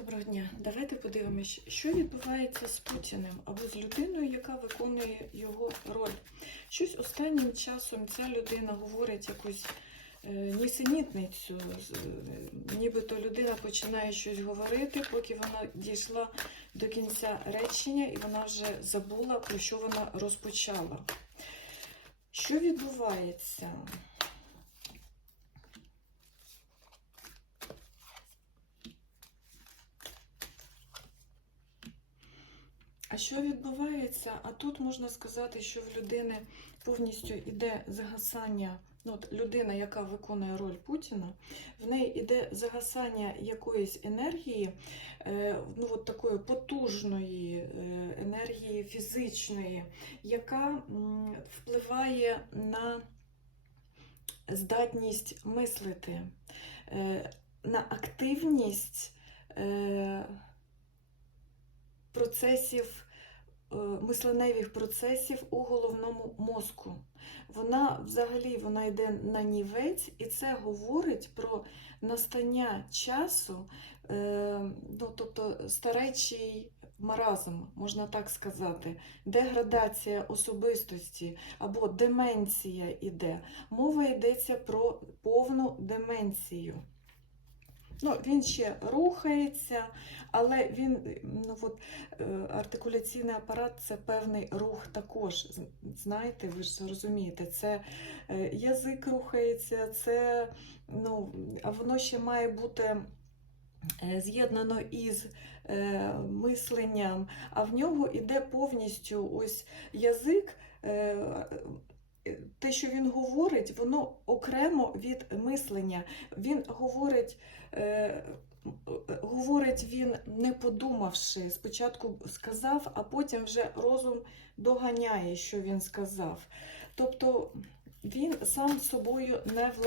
Доброго дня. Давайте подивимось, що відбувається з Путіним або з людиною, яка виконує його роль. Щось останнім часом ця людина говорить якусь е, нісенітницю, е, нібито людина починає щось говорити, поки вона дійшла до кінця речення і вона вже забула, про що вона розпочала. Що відбувається? А що відбувається? А тут можна сказати, що в людини повністю йде загасання. Ну, от людина, яка виконує роль Путіна, в неї йде загасання якоїсь енергії, е, ну от такої потужної е, енергії фізичної, яка впливає на здатність мислити, е, на активність. Процесів, е, мисленевих процесів у головному мозку. Вона взагалі вона йде на нівець, і це говорить про настання часу, е, ну, тобто старечий маразм, можна так сказати, деградація особистості або деменція іде. Мова йдеться про повну деменцію. Ну, він ще рухається, але він, ну от, е, артикуляційний апарат це певний рух також. Знаєте, ви ж розумієте, це е, язик рухається, це, ну, а воно ще має бути е, з'єднано із мисленням, а в нього іде повністю ось язик. Те, що він говорить, воно окремо від мислення. Він говорить, е, говорить він не подумавши. Спочатку сказав, а потім вже розум доганяє, що він сказав. Тобто він сам собою не в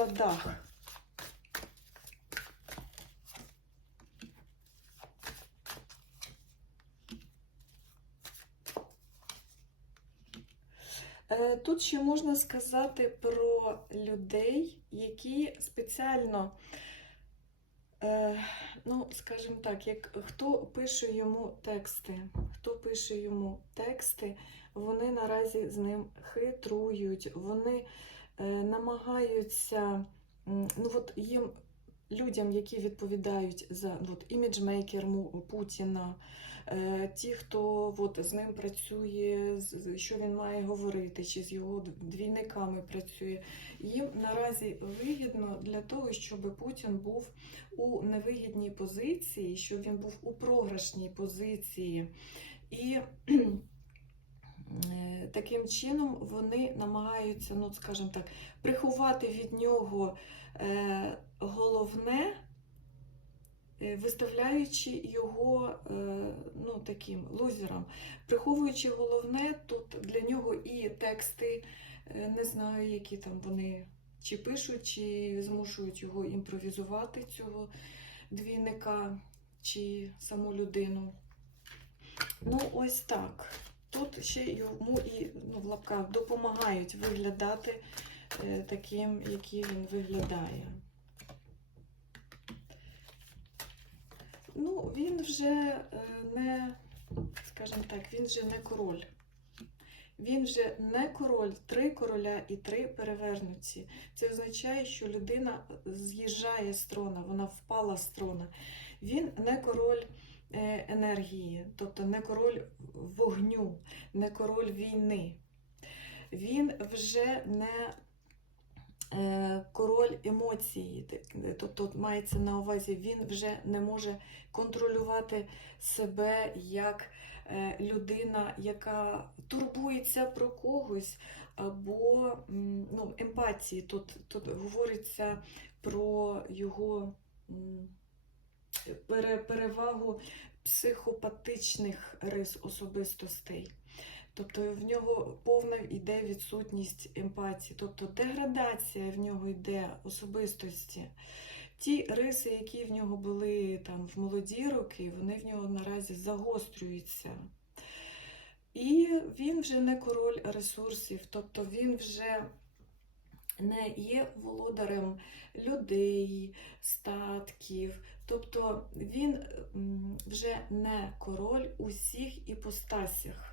Тут ще можна сказати про людей, які спеціально, е, ну, скажімо так, як хто пише йому тексти, хто пише йому тексти, вони наразі з ним хитрують, вони е, намагаються, ну от їм, людям, які відповідають за от, іміджмейкер Путіна, Е, ті, хто от, з ним працює, що він має говорити, чи з його двійниками працює, їм наразі вигідно для того, щоб Путін був у невигідній позиції, щоб він був у програшній позиції. І е, таким чином вони намагаються, ну, скажімо так, приховати від нього е, головне е, виставляючи його е, ну, таким лузером. Приховуючи головне, тут для нього і тексти, е, не знаю, які там вони чи пишуть, чи змушують його імпровізувати, цього двійника, чи саму людину. Ну, ось так. Тут ще йому і ну, в лапках допомагають виглядати таким, який він виглядає. Ну, він вже е, не, скажімо так, він вже не король. Він вже не король, три короля і три перевернуті. Це означає, що людина з'їжджає з трона, вона впала з трона. Він не король е, енергії, тобто не король вогню, не король війни. Він вже не король емоції, тобто мається на увазі, він вже не може контролювати себе як е, людина, яка турбується про когось, або ну, емпатії. Тут, тут говориться про його перевагу психопатичних рис особистостей. Тобто в нього повна йде відсутність емпатії, тобто деградація в нього йде особистості. Ті риси, які в нього були там в молоді роки, вони в нього наразі загострюються. І він вже не король ресурсів, тобто він вже не є володарем людей, статків, Тобто він вже не король усіх іпостасях.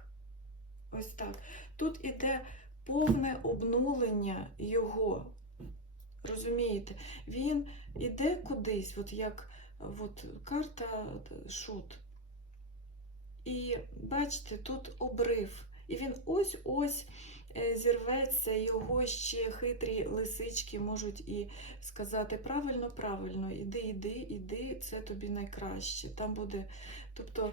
Ось так. Тут іде повне обнулення його. Розумієте? Він іде кудись, от як от, карта шут. І бачите, тут обрив. І він ось-ось е, зірветься, його ще хитрі лисички можуть і сказати правильно, правильно, іди, іди, іди, це тобі найкраще. Там буде, тобто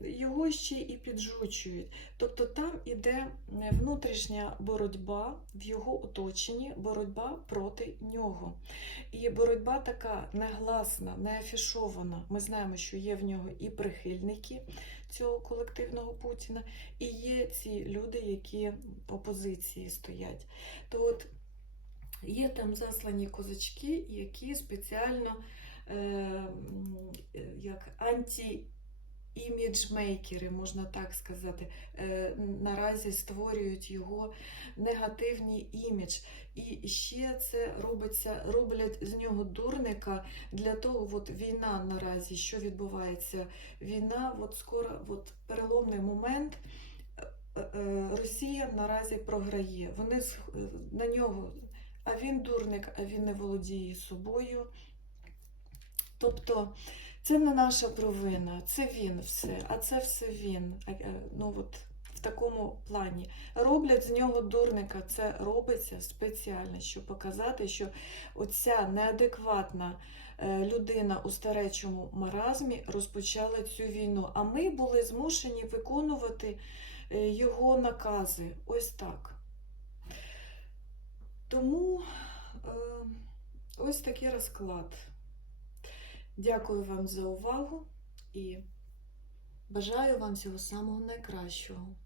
його ще і піджучують. Тобто там іде е, внутрішня боротьба в його оточенні, боротьба проти нього. І боротьба така негласна, не афішована. Ми знаємо, що є в нього і прихильники цього колективного Путіна, і є ці люди, які в опозиції стоять. То от є там заслані козачки, які спеціально е, як анті. Іміджмейкери, можна так сказати, е, наразі створюють його негативний імідж. І ще це робиться, роблять з нього дурника для того, от війна наразі, що відбувається. Війна, от скоро, от переломний момент. е, е, Росія наразі програє. Вони на нього, а він дурник, а він не володіє собою. Тобто це не наша провина, це він все, а це все він. Е, Ну от в такому плані. Роблять з нього дурника, це робиться спеціально, щоб показати, що оця неадекватна е, людина у старечому маразмі розпочала цю війну. А ми були змушені виконувати е, його накази. Ось так. Тому ось такий розклад. Дякую вам за увагу і бажаю вам всього самого найкращого.